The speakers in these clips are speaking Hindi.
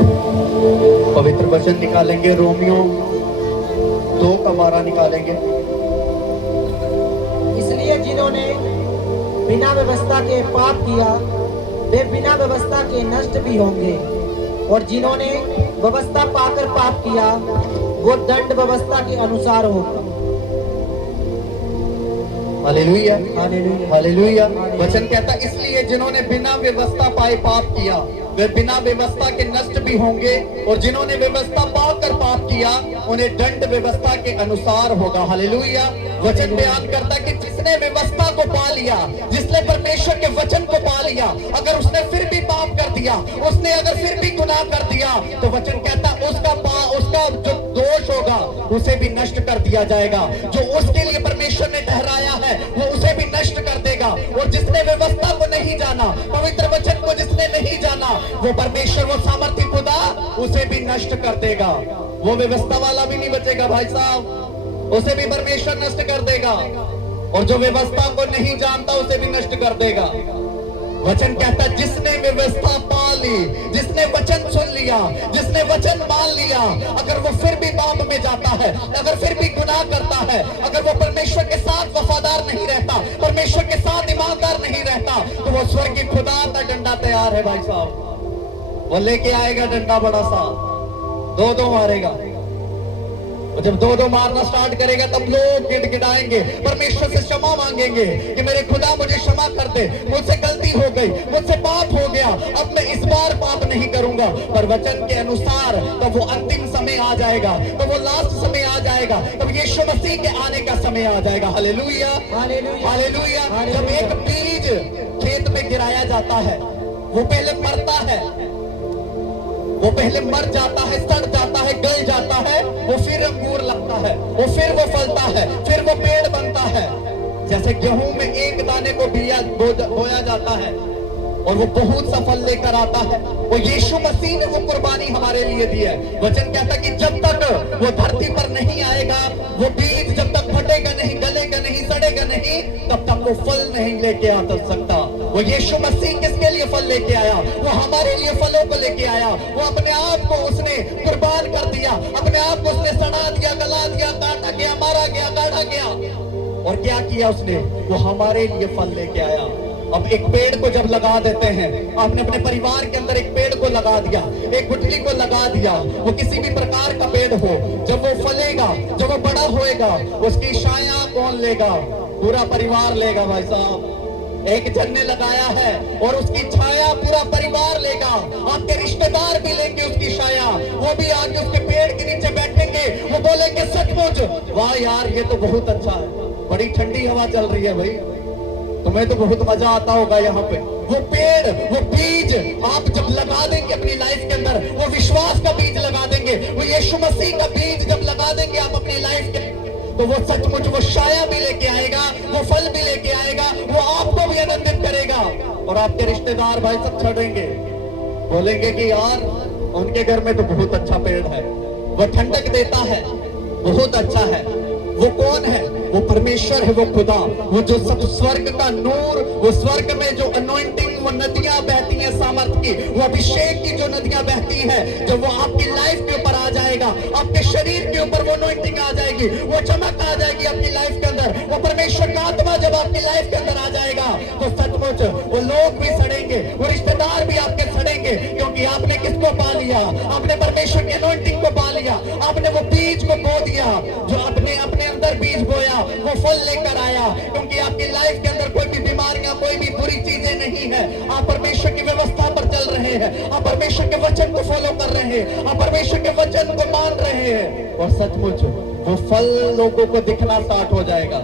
पवित्र वचन निकालेंगे, रोमियो 2:12 निकालेंगे। इसलिए जिन्होंने बिना व्यवस्था के पाप किया वे बिना व्यवस्था के नष्ट भी होंगे, और जिन्होंने व्यवस्था पाकर पाप किया वो दंड व्यवस्था के अनुसार होगा। Hallelujah, hallelujah. हालेलुया। वचन कहता है इसलिए जिन्होंने बिना व्यवस्था पाए पाप किया वे बिना व्यवस्था के नष्ट भी होंगे, और जिन्होंने व्यवस्था पाकर पाप किया उन्हें दंड व्यवस्था के अनुसार होगा। हालेलुया। वचन बयान करता है कि जिसने व्यवस्था को पा लिया, जिसने परमेश्वर के वचन को पा लिया, अगर उसने फिर भी पाप कर दिया, उसने अगर फिर भी गुनाह कर दिया, तो वचन कहता उसका जो दोष होगा उसे भी नष्ट कर दिया जाएगा। जो उसके लिए परमेश्वर ने ठहराया है वो उसे भी नष्ट कर देगा। और जिसने व्यवस्था को नहीं जाना, पवित्र वचन को जिसने नहीं जाना, वो परमेश्वर, वो सामर्थ्य खुदा उसे भी नष्ट कर देगा। वो व्यवस्था वाला भी नहीं बचेगा भाई साहब, उसे भी परमेश्वर नष्ट कर देगा। और जो व्यवस्था को नहीं जानता उसे भी नष्ट कर देगा। वचन कहता है जिसने व्यवस्था पा ली, जिसने वचन सुन लिया, जिसने वचन मान लिया, अगर वो फिर भी पाप में जाता है, अगर फिर भी गुनाह करता है, अगर वो परमेश्वर के साथ वफादार नहीं रहता, परमेश्वर के साथ ईमानदार नहीं रहता, तो वो स्वर्गीय खुदा का डंडा तैयार है भाई साहब। वो लेके आएगा डंडा बड़ा सा, दो मारेगा। जब दो मारना स्टार्ट करेगा तब लोग गिड़गिड़ाएंगे, परमेश्वर से क्षमा मांगेंगे कि मेरे खुदा मुझे क्षमा कर दे, मुझसे गलती हो गई, मुझसे पाप हो गया, अब मैं इस बार पाप नहीं करूंगा। पर वचन के अनुसार तब वो अंतिम समय आ जाएगा, तब वो लास्ट समय आ जाएगा, तब यीशु मसीह के आने का समय आ जाएगा। Hallelujah, hallelujah, hallelujah. जब एक बीज खेत में गिराया जाता है, वो पहले मरता है, वो पहले मर जाता है, सड़ जाता है, गल जाता है, वो फिर अंकुर लगता है, वो फिर वो फलता है, फिर वो पेड़ बनता है। जैसे गेहूं में एक दाने को बोया जाता है और वो बहुत सा फल लेकर आता है। वो यीशु मसीह ने वो कुर्बानी हमारे लिए दी है। वचन कहता है कि जब तक वो धरती पर नहीं आएगा, वो बीज जब तक फटेगा नहीं, गलेगा नहीं, सड़ेगा नहीं, तब तक वो फल नहीं लेके आ सकता। वो यीशु मसीह किसके लिए फल लेके आया? वो हमारे लिए फलों को लेके आया। वो अपने आप को उसने कुर्बान कर दिया, अपने आप को उसने सड़ा दिया, गला दिया, काटा गया, मारा गया, गाड़ा गया। और क्या किया उसने? वो हमारे लिए फल लेके आया। अब एक पेड़ को जब लगा देते हैं, आपने अपने परिवार के अंदर एक पेड़ को लगा दिया, एक गुठली को लगा दिया, वो किसी भी प्रकार का पेड़ हो, जब वो फलेगा, जब वो बड़ा होएगा, उसकी छाया कौन लेगा? पूरा परिवार लेगा भाई साहब। एक जन ने लगाया है और उसकी छाया पूरा परिवार लेगा, आपके रिश्तेदार भी लेंगे उसकी छाया, वो भी आके उसके पेड़ के नीचे बैठेंगे, वो बोलेंगे सचमुच वाह यार ये तो बहुत अच्छा है, बड़ी ठंडी हवा चल रही है भाई, तुम्हें तो बहुत मजा आता होगा यहाँ पे। वो पेड़, वो बीज आप जब लगा देंगे अपनी लाइफ के अंदर, वो विश्वास का बीज लगा देंगे, वो यीशु मसीह का बीज जब लगा देंगे आप अपनी लाइफ के, तो वो सचमुच वो छाया भी लेके आएगा, वो फल भी लेके आएगा, वो आपको भी आनंदित करेगा। और आपके रिश्तेदार भाई सब छड़ेंगे, बोलेंगे कि यार उनके घर में तो बहुत अच्छा पेड़ है, वो ठंडक देता है, बहुत अच्छा है। वो कौन है? वो परमेश्वर है, वो खुदा, वो जो सब स्वर्ग का नूर, वो स्वर्ग में जो अनॉइंटिंग, वो नदियां बहती हैं सामर्थ की, वो अभिषेक की जो नदियां बहती हैं, जब वो आपकी लाइफ के ऊपर आ जाएगा, आपके शरीर के ऊपर वो अनॉइंटिंग आ जाएगी, वो चमक आ जाएगी आपकी लाइफ के अंदर, वो परमेश्वर का आत्मा जब आपकी लाइफ के अंदर आ जाएगा, तो सचमुच वो लोग भी सड़ेंगे, वो रिश्तेदार भी आपके सड़ेंगे, क्योंकि आपने किसको पा लिया? आपने परमेश्वर की अनॉइंटिंग को पा लिया, आपने वो बीज को बो दिया, जो आपने अपने अंदर बीज बोया वो फल लेकर आया। क्योंकि आपकी लाइफ के अंदर कोई भी बीमारियां, कोई भी बुरी चीजें नहीं है, आप परमेश्वर की व्यवस्था पर चल रहे हैं, आप परमेश्वर के वचन को फॉलो कर रहे हैं, आप परमेश्वर के वचन को मान रहे हैं, और सचमुच वो फल लोगों को दिखना स्टार्ट हो जाएगा।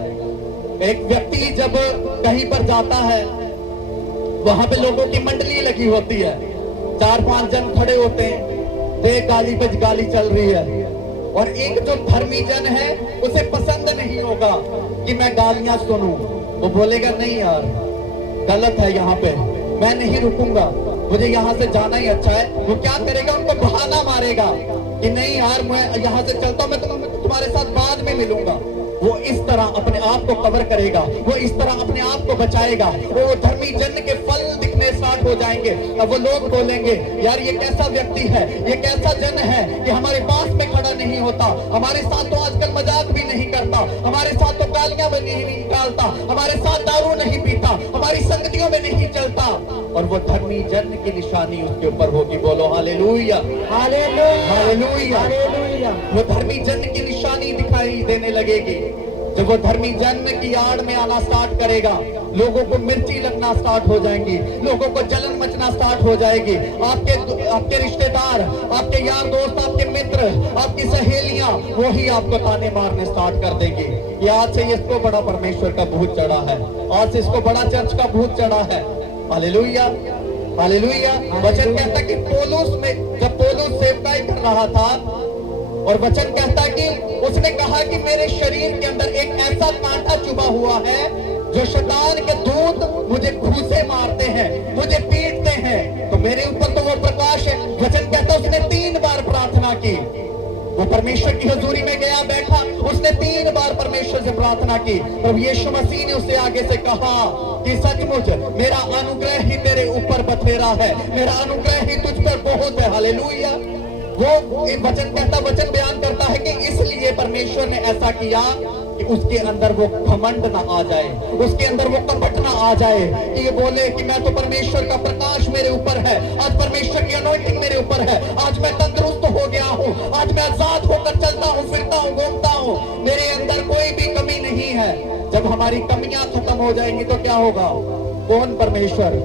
एक व्यक्ति जब कहीं पर जाता है, वहां पे लोगों की मंडली लगी होती है, 4-5 जन खड़े होते हैं, तो एक गाली पे गाली चल रही है, और एक जो धर्मी जन है उसे पसंद नहीं होगा कि मैं गालियां सुनूं, वो बोलेगा नहीं यार गलत है, यहाँ पे मैं नहीं रुकूंगा, मुझे यहाँ से जाना ही अच्छा है। वो क्या करेगा? उनको बहाना मारेगा कि नहीं यार मैं यहाँ से चलता हूँ, मैं तुम्हारे साथ बाद में मिलूंगा। वो इस तरह अपने आप को कवर करेगा, वो इस तरह अपने आप को बचाएगा, वो धर्मी जन के फल दिखने स्टार्ट हो जाएंगे। अब वो लोग बोलेंगे यार ये कैसा व्यक्ति है, ये कैसा जन है कि हमारे पास में खड़ा नहीं होता, हमारे साथ तो आजकल मजाक भी नहीं करता, हमारे साथ तो गालियां भी नहीं निकालता, हमारे साथ दारू नहीं पीता, हमारी संगतियों में नहीं चलता। और वो धर्मी जन की निशानी उसके ऊपर होगी। बोलो हालेलुया, हालेलुया, हालेलुया। हालेलुया। वो धर्मी जन की निशानी दिखाई देने लगेगी। जब वो धर्मी जन की आड़ में आना स्टार्ट करेगा, लोगों को मिर्ची लगना स्टार्ट हो जाएंगी, लोगों को जलन मचना स्टार्ट हो जाएगी। आपके रिश्तेदार, आपके यार दोस्त, आपके मित्र, आपकी सहेलियां वो ही आपको ताने मारने स्टार्ट कर देंगी कि आज से इसको बड़ा परमेश्वर का भूत चढ़ा है, आज से इसको बड़ा चर्च का भूत चढ़ा है। Hallelujah, hallelujah. वचन कहता कि पौलुस में जब पौलुस सेवकाई कर रहा था और वचन कहता कि उसने कहा कि मेरे शरीर के अंदर एक ऐसा कांटा चुभा हुआ है जो शैतान के दूत मुझे घूंसे मारते हैं, मुझे पीटते हैं, तो मेरे ऊपर तो वो प्रकाश है। वचन कहता उसने 3 बार प्रार्थना की, वो परमेश्वर की हजूरी में गया, बैठा, उसने 3 बार परमेश्वर से प्रार्थना की। प्रभु यीशु मसीह ने उससे आगे से कहा कि सचमुच मेरा अनुग्रह ही तेरे ऊपर बथेरा है, मेरा अनुग्रह ही तुझ पर बहुत है। हालेलुया। वो एक वचन कहता, वचन बयान करता है कि इसलिए परमेश्वर ने ऐसा किया कि उसके अंदर वो घमंड ना आ जाए, उसके अंदर वो कपट ना आ जाए कि ये बोले कि मैं तो परमेश्वर का प्रकाश मेरे ऊपर है, आज परमेश्वर की अनॉइंटिंग मेरे ऊपर है, आज मैं तंदुरुस्त हो गया हूँ, आज मैं आजाद होकर चलता हूँ, फिरता हूँ, घूमता हूँ, मेरे अंदर कोई भी कमी नहीं है। जब हमारी कमियां खत्म हो जाएंगी तो क्या होगा? कौन परमेश्वर,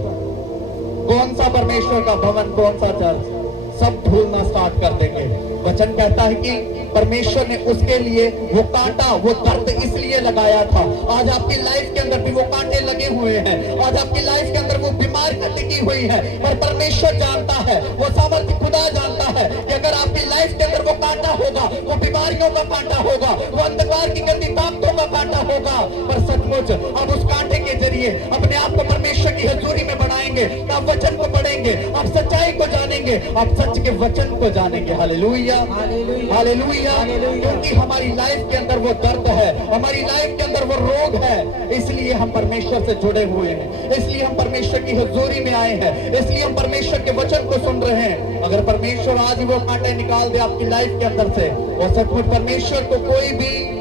कौन सा परमेश्वर का भवन, कौन सा चर्च, सब भूलना स्टार्ट कर देंगे। वचन कहता है कि परमेश्वर ने उसके लिए वो कांटा, वो दर्द इसलिए लगाया था। आज आपकी लाइफ के अंदर भी वो कांटे लगे हुए हैं, आज आपकी लाइफ के अंदर वो बीमारी टिकी हुई है, पर परमेश्वर जानता है, वो सामर्थ्य खुदा जानता है कि अगर आपकी लाइफ के अंदर वो कांटा होगा, वो बीमारियों का कांटा होगा, वो अंधकार की गंदी ताकतों का कांटा होगा, पर सचमुच आप उस कांटे के जरिए अपने आप को परमेश्वर की हजूरी में बढ़ाएंगे, आप वचन को पढ़ेंगे, आप सच्चाई को जानेंगे, आप सच के वचन को जानेंगे। Hallelujah, hallelujah, hallelujah. हालेलुया। क्योंकि हमारी लाइफ के अंदर वो दर्द है, हमारी लाइफ के अंदर वो रोग है, इसलिए हम परमेश्वर से जुड़े हुए हैं, इसलिए हम परमेश्वर की हजूरी में आए हैं, इसलिए हम परमेश्वर के वचन को सुन रहे हैं। अगर परमेश्वर आज ही वो कांटे निकाल दे आपकी लाइफ के अंदर से, और सचमुच परमेश्वर को कोई भी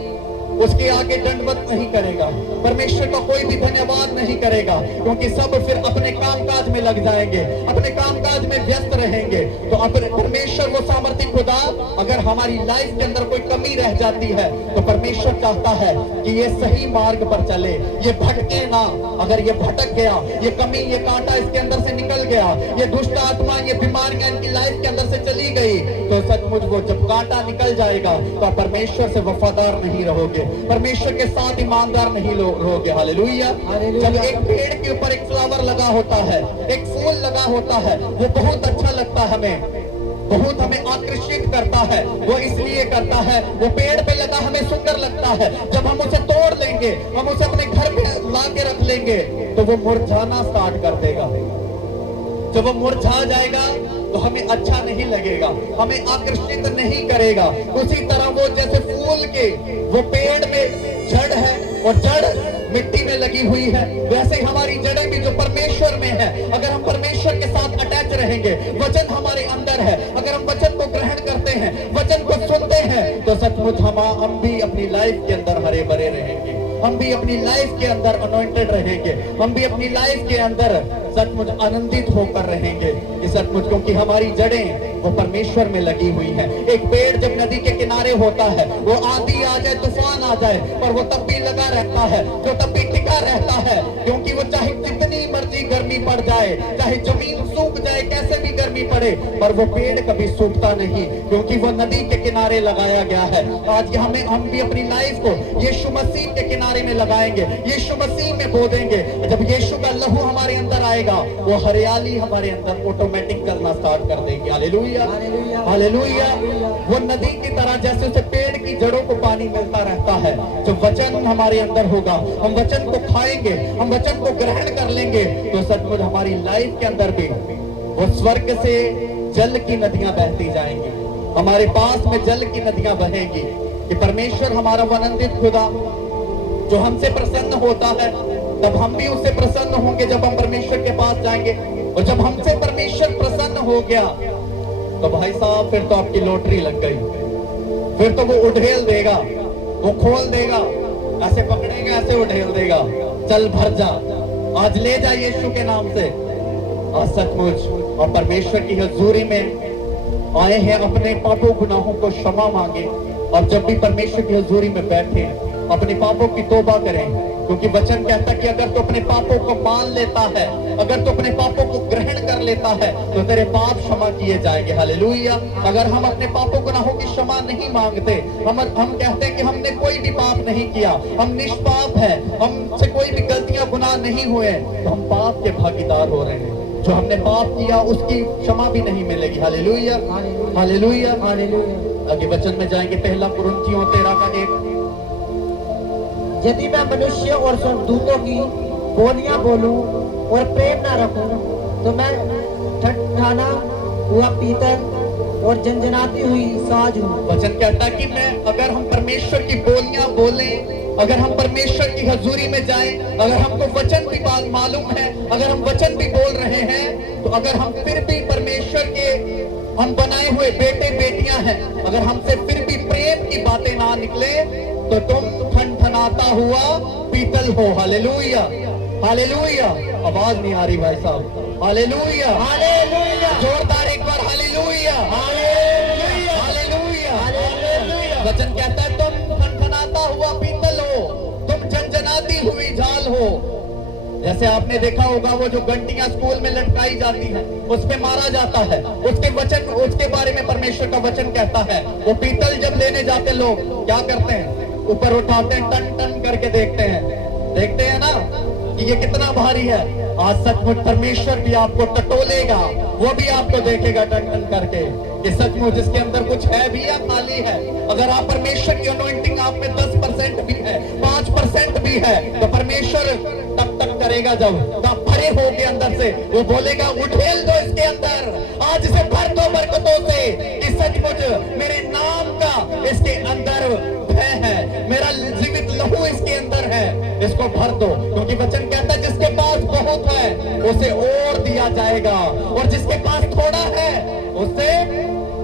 उसके आगे दंडवत नहीं करेगा, परमेश्वर का कोई भी धन्यवाद नहीं करेगा, क्योंकि सब फिर अपने कामकाज में लग जाएंगे, अपने कामकाज में व्यस्त रहेंगे। तो अपने परमेश्वर वो सामर्थ्य खुदा, अगर हमारी लाइफ के अंदर कोई कमी रह जाती है तो परमेश्वर चाहता है कि ये सही मार्ग पर चले, ये भटके ना। अगर ये भटक गया, ये कमी, ये कांटा इसके अंदर से निकल गया, ये दुष्ट आत्मा, ये बीमारियां इनकी लाइफ के अंदर से चली गई, तो सचमुच वो जब कांटा निकल जाएगा तो आप परमेश्वर से वफादार नहीं रहोगे, परमेश्वर के साथ ईमानदार नहीं रहोगे। हालेलुया। जब एक पेड़ के ऊपर एक फ्लावर लगा होता है, एक फूल लगा होता है, वो बहुत अच्छा लगता है, हमें बहुत हमें आकर्षित करता है। वो इसलिए करता है, वो पेड़ पे लगा हमें सुंदर लगता है, जब हम उसे तोड़ लेंगे, हम उसे अपने घर पे ला के रख लेंगे तो वो मुरझाना स्टार्ट कर देगा। जब वो मुरझा जाएगा तो हमें अच्छा नहीं लगेगा, हमें आकर्षित नहीं करेगा। उसी तरह वो जैसे फूल के वो पेड़ में जड़ है और जड़ मिट्टी में लगी हुई है, वैसे ही हमारी जड़ें भी जो परमेश्वर में है, अगर हम परमेश्वर के साथ अटैच रहेंगे, वचन हमारे अंदर है, अगर हम वचन को ग्रहण करते हैं, वचन को सुनते हैं, तो सचमुच हम भी अपनी लाइफ के अंदर हरे भरे रहेंगे, हम भी अपनी लाइफ के अंदर अनॉइंटेड रहेंगे, हम भी अपनी लाइफ के अंदर सचमुच आनंदित होकर रहेंगे कि सचमुच, क्योंकि हमारी जड़ें वो परमेश्वर में लगी हुई हैं। एक पेड़ जब नदी के किनारे होता है, वो आंधी आ जाए, तूफान आ जाए, पर वो तब भी लगा रहता है, जो तब भी टिका रहता है, क्योंकि वो चाहे जितनी मर्जी गर्मी पड़ जाए, चाहे जमीन सूख जाए, कैसे भी गर्मी पड़े, पर वो पेड़ कभी सूखता नहीं, क्योंकि वो नदी के किनारे लगाया गया है। आज हम भी अपनी लाइफ को यीशु मसीह के किनारे में लगाएंगे, यीशु मसीह में बो देंगे। जब यीशु का लहू हमारे अंदर आएगा, वो हरियाली हमारे अंदर ऑटोमेटिक चलना स्टार्ट कर देगी। Hallelujah, hallelujah. वो नदी की तरह जैसे उसे पेड़ की जड़ों को पानी मिलता रहता है, जब वचन हमारे अंदर होगा, हम वचन को खाएंगे, हम वचन को ग्रहण कर लेंगे, तो सचमुच हमारी लाइफ के अंदर भी वो स्वर्ग से जल की नदियां बहती जाएंगी, हमारे पास में जल की नदियां बहेंगी। कि परमेश्वर हमारा वनंदित खुदा जो हमसे प्रसन्न होता है, तब हम भी उससे प्रसन्न होंगे जब हम परमेश्वर के पास जाएंगे। और जब हमसे परमेश्वर प्रसन्न हो गया तो भाई साहब फिर तो आपकी लॉटरी लग गई। फिर तो वो उड़ेल देगा, वो खोल देगा, ऐसे पकड़ेगा, ऐसे उड़ेल देगा, चल भर जा, आज ले जा यीशु के नाम से। आज सचमुच और परमेश्वर की हजूरी में आए हैं अपने पापों गुनाहों को क्षमा मांगे, और जब भी परमेश्वर की हजूरी में बैठे अपने पापों की तौबा करें, क्योंकि वचन कहता है कि अगर तू अपने पापों को मान लेता है, अगर तू अपने पापों को ग्रहण कर लेता है तो तेरे पाप क्षमा किए जाएंगे। हालेलुया। अगर हम अपने पापों गुनाहों की क्षमा नहीं मांगते, हम कहते हैं कि हमने कोई भी पाप नहीं किया, हम निष्पाप हैं, हमसे कोई भी गलतियां गुनाह नहीं हुए, तो हम पाप के भागीदार हो रहे हैं। जो हमने पाप किया उसकी क्षमा भी नहीं मिलेगी। Hallelujah, hallelujah, hallelujah. आगे वचन में जाएंगे, पहला कुरिन्थियों 13:1। यदि मैं मनुष्य और स्वर्गदूतों की बोलियां बोलूं और प्रेम ना रखूं तो मैं ठठाना हुआ पीतल और झंझनाती हुई साज हूं। वचन कहता है कि अगर हम परमेश्वर की बोलियां बोलें, अगर हम परमेश्वर की हजूरी में जाएं, अगर हमको वचन भी मालूम है, अगर हम वचन भी बोल रहे हैं, तो अगर हम फिर भी परमेश्वर के हम बनाए हुए बेटे बेटियां हैं, अगर हमसे फिर भी प्रेम की बातें ना निकले तो तुम ठनठनाता हुआ पीतल हो। Hallelujah, hallelujah. आवाज नहीं आ रही भाई साहब। Hallelujah, hallelujah. जोरदार एक बार हालेलुया, हालेलुया, हालेलुया, हालेलुया। वचन कहता है तुम ठनठनाता हुआ पीतल हो, तुम झनझनाती हुई झाल हो। जैसे आपने देखा होगा वो जो घंटियां स्कूल में लटकाई जाती हैं, उस पे मारा जाता है, उसके बारे में परमेश्वर का वचन कहता है। वो पीतल जब लेने जाते लोग क्या करते हैं, ऊपर उठाते हैं, टन टन करके देखते हैं ना कि ये कितना भारी है। आज सचमुच परमेश्वर भी आपको टटोलेगा, वो भी आपको देखेगा टन टन करके कि सचमुच इसके अंदर कुछ है भी या खाली है। अगर आप परमेश्वर की अनॉइंटिंग आप में 10% भी है, 5% भी है, तो परमेश्वर तब तक करेगा जब आप भरे हो के अंदर से, वो बोलेगा उठेल दो इसके अंदर, आज से भर दो बरकतों से कि सचमुच मेरे नाम का इसके अंदर भय है, मेरा जीवित लहू इसके अंदर है, इसको भर दो। क्योंकि वचन कहता है जिसके पास बहुत है उसे और दिया जाएगा, और जिसके पास थोड़ा है उससे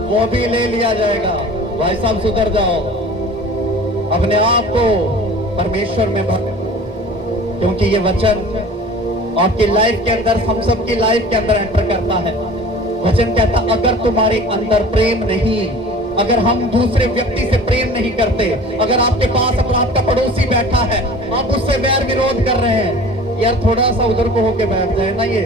वो भी ले लिया जाएगा। भाई साहब सुधर जाओ, अपने आप को परमेश्वर में भर, क्योंकि ये वचन आपकी लाइफ के अंदर, हम सब की लाइफ के अंदर एंटर करता है। वचन कहता अगर तुम्हारे अंदर प्रेम नहीं, अगर हम दूसरे व्यक्ति से प्रेम नहीं करते, अगर आपके पास आपका पड़ोसी बैठा है, आप उससे वैर विरोध कर रहे हैं, यार थोड़ा सा उधर को होके बैठ जाए ना, ये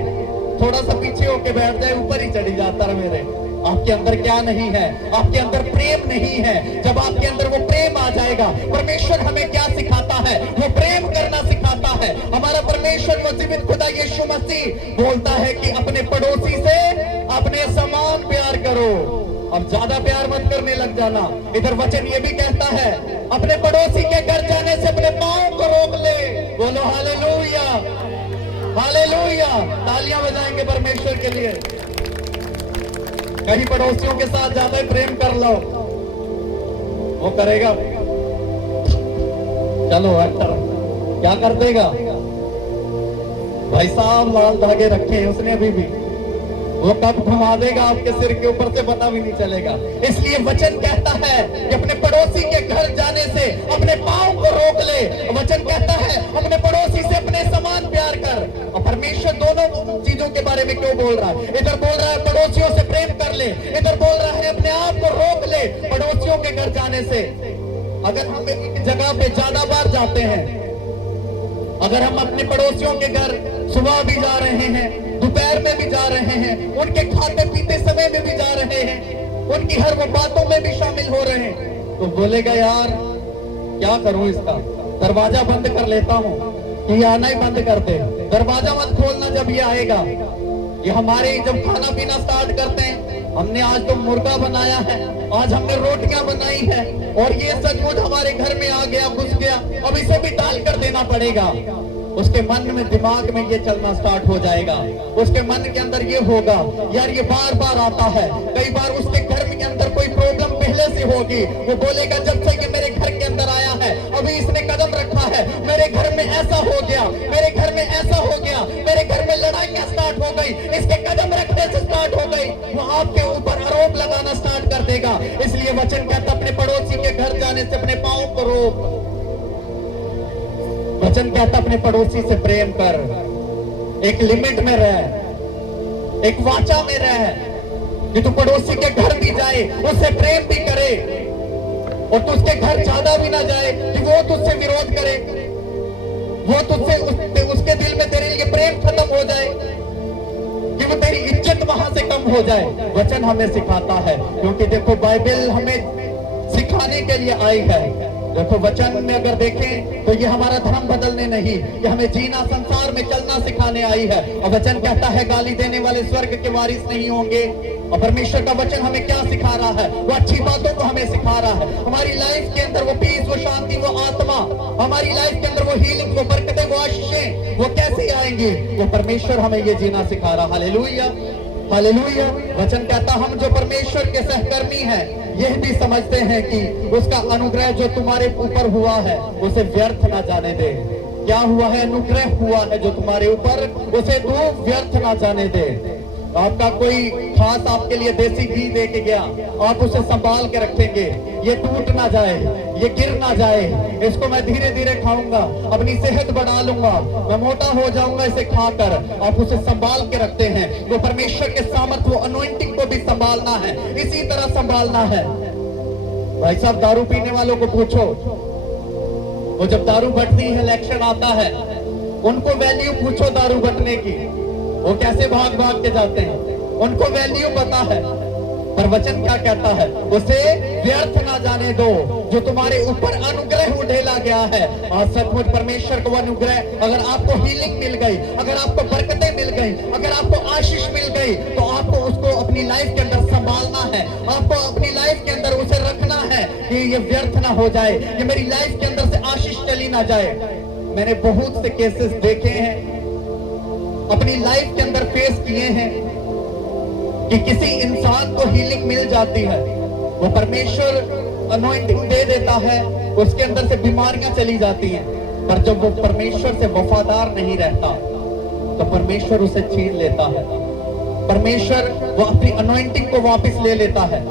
थोड़ा सा पीछे होके बैठ जाए, ऊपर ही चढ़ी जाता है मेरे। आपके अंदर क्या नहीं है, आपके अंदर प्रेम नहीं है। जब आपके अंदर वो प्रेम आ जाएगा, परमेश्वर हमें क्या सिखाता है, वो प्रेम करना सिखाता है। हमारा परमेश्वर वो जीवित खुदा यीशु मसीह बोलता है कि अपने पड़ोसी से अपने समान प्यार करो। अब ज्यादा प्यार मत करने लग जाना। इधर वचन ये भी कहता है अपने पड़ोसी के घर जाने से अपने पांव को रोक ले। बोलो हालेलुया, हालेलुया। तालियां बजाएंगे परमेश्वर के लिए। कहीं पड़ोसियों के साथ ज्यादा ही प्रेम कर लो, वो करेगा, चलो एक्टर क्या कर देगा भाई साहब, लाल धागे रखे हैं उसने अभी भी, वो कब घुमा देगा आपके सिर के ऊपर से पता भी नहीं चलेगा। इसलिए वचन कहता है कि अपने पड़ोसी के घर जाने से अपने पांव को रोक ले। वचन कहता है अपने पड़ोसी से अपने समान प्यार कर। और परमेश्वर दोनों चीजों के बारे में क्यों बोल रहा है? इधर बोल रहा है पड़ोसियों से प्रेम कर ले, इधर बोल रहा है अपने आप को रोक ले पड़ोसियों के घर जाने से। अगर हम एक जगह पे ज्यादा बार जाते हैं, अगर हम अपने पड़ोसियों के घर सुबह भी जा रहे हैं, दोपहर में भी जा रहे हैं, उनके खाते पीते समय में भी जा रहे हैं, उनकी हर वो बातों में भी शामिल हो रहे हैं, तो बोलेगा यार क्या करूं, इसका दरवाजा बंद कर लेता हूं, ये आना ही बंद कर दे, दरवाजा मत खोलना जब ये आएगा। ये हमारे जब खाना पीना स्टार्ट करते हैं, हमने आज तो मुर्गा बनाया है, आज हमने रोटियां बनाई है, और ये सचमुच हमारे घर में आ गया, घुस गया, अब इसे भी डाल कर देना पड़ेगा। उसके मन में, दिमाग में ये चलना स्टार्ट हो जाएगा। उसके मन के अंदर ये होगा यार ये बार बार आता है। कई बार उसके घर के अंदर कोई प्रॉब्लम पहले से होगी, वो बोलेगा जब से कि मेरे आपके ऊपर आरोप लगाना स्टार्ट कर देगा। इसलिए वचन कहता अपने पड़ोसी के घर जाने से अपने पांव को रोक। वचन कहता अपने पड़ोसी से प्रेम कर, एक लिमिट में रह, एक वाचा में रह कि तू पड़ोसी के घर भी जाए, उससे प्रेम भी करे, और तू उसके घर ज्यादा भी ना जाए कि वो तुझसे विरोध करे, वो तुझसे उसके दिल में तेरे लिए प्रेम खत्म हो जाए, कि वो तेरी इज्जत वहां से कम हो जाए। वचन हमें सिखाता है, क्योंकि देखो बाइबल हमें सिखाने के लिए आई है। देखो वचन में अगर देखें तो ये हमारा धर्म बदलने नहीं, ये हमें जीना, संसार में चलना सिखाने आई है। और वचन कहता है गाली देने वाले स्वर्ग के वारिस नहीं होंगे। और परमेश्वर का वचन हमें क्या सिखा रहा है? वो अच्छी बातों को हमें सिखा रहा है। हमारी लाइफ के अंदर वो पीस, वो शांति, वो आत्मा, हमारी लाइफ के अंदर वो हीलिंग, वो बरकतें, वो आशीषें, वो कैसे आएंगी? वो परमेश्वर हमें ये जीना सिखा रहा। Hallelujah, hallelujah. वचन कहता हम जो परमेश्वर के सहकर्मी हैं, यह भी समझते हैं कि उसका अनुग्रह जो तुम्हारे ऊपर हुआ है उसे व्यर्थ ना जाने दे। क्या हुआ है? अनुग्रह हुआ है जो तुम्हारे ऊपर, उसे तू व्यर्थ ना जाने दे। आपका कोई खास आपके लिए देसी घी दे के गया, आप उसे संभाल के रखेंगे, ये टूट ना जाए, ये गिर ना जाए, इसको मैं धीरे धीरे खाऊंगा, अपनी सेहत बढ़ा लूंगा, मैं मोटा हो जाऊंगा इसे खाकर। आप उसे संभाल के रखते हैं। वो परमेश्वर के सामर्थ्य, वो अनॉइंटिंग को भी संभालना है, इसी तरह संभालना है। भाई साहब, दारू पीने वालों को पूछो, वो जब दारू बटती है, इलेक्शन आता है, उनको वैल्यू पूछो दारू बटने की, वो कैसे भाग भाग के जाते हैं, उनको वैल्यू पता है। पर वचन क्या कहता है? उसे व्यर्थ ना जाने दो जो तुम्हारे ऊपर अनुग्रह उड़ेला गया है। और सचमुच परमेश्वर को अनुग्रह, अगर आपको हीलिंग मिल गई, अगर आपको बरकतें मिल गई, अगर आपको आशीष मिल गई, तो आपको उसको अपनी लाइफ के अंदर संभालना है, आपको अपनी लाइफ के अंदर उसे रखना है कि ये व्यर्थ ना हो जाए, ये मेरी लाइफ के अंदर से आशीष चली ना जाए। मैंने बहुत से केसेस देखे हैं, अपनी लाइफ के अंदर फेस किए हैं कि किसी इंसान को हीलिंग मिल जाती है, वो परमेश्वर अनॉइंटिंग दे देता है, उसके अंदर से बीमारियां चली जाती हैं, पर जब वो परमेश्वर से वफादार नहीं रहता तो परमेश्वर उसे छीन लेता है। परमेश्वर वो अपनी अनॉइंटिंग को वापस ले लेता है,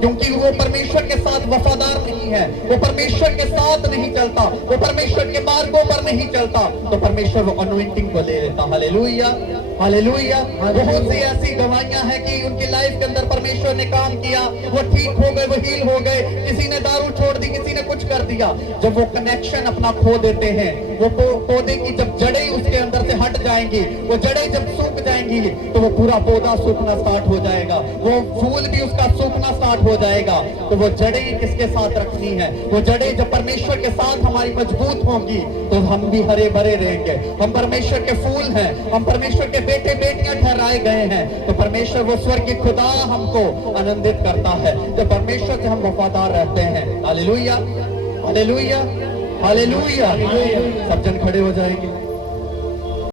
क्योंकि वो परमेश्वर के साथ वफादार नहीं है, वो परमेश्वर के साथ नहीं चलता, वो परमेश्वर के मार्गों पर नहीं चलता, तो परमेश्वर वो अनॉइंटिंग को ले लेता। Hallelujah, hallelujah. बहुत सी ऐसी गवाहियां हैं कि उनकी लाइफ के अंदर परमेश्वर ने काम किया, वो ठीक हो गए, वो हील हो गए, किसी ने दारू छोड़ दी, किसी ने कुछ कर दिया। जब वो कनेक्शन अपना खो देते हैं, वो पौधे की जब जड़ें उसके अंदर से हट जाएंगी, वो जड़ें जब सूख जाएंगी, तो वो पूरा पौधा सूखना स्टार्ट हो जाएगा, वो फूल भी उसका सूखना स्टार्ट हो जाएगा। तो वो जड़ें किसके साथ रखनी है? वो जड़ें जब परमेश्वर के साथ हमारी मजबूत होंगी तो हम भी हरे भरे रहेंगे। हम परमेश्वर के फूल हैं, हम परमेश्वर के बेटे बेटियां ठहराए गए हैं। तो परमेश्वर वो स्वर्गीय खुदा हमको आनंदित करता है जब परमेश्वर से हम वफादार रहते हैं। Hallelujah, hallelujah, hallelujah. सब जन खड़े हो जाएंगे।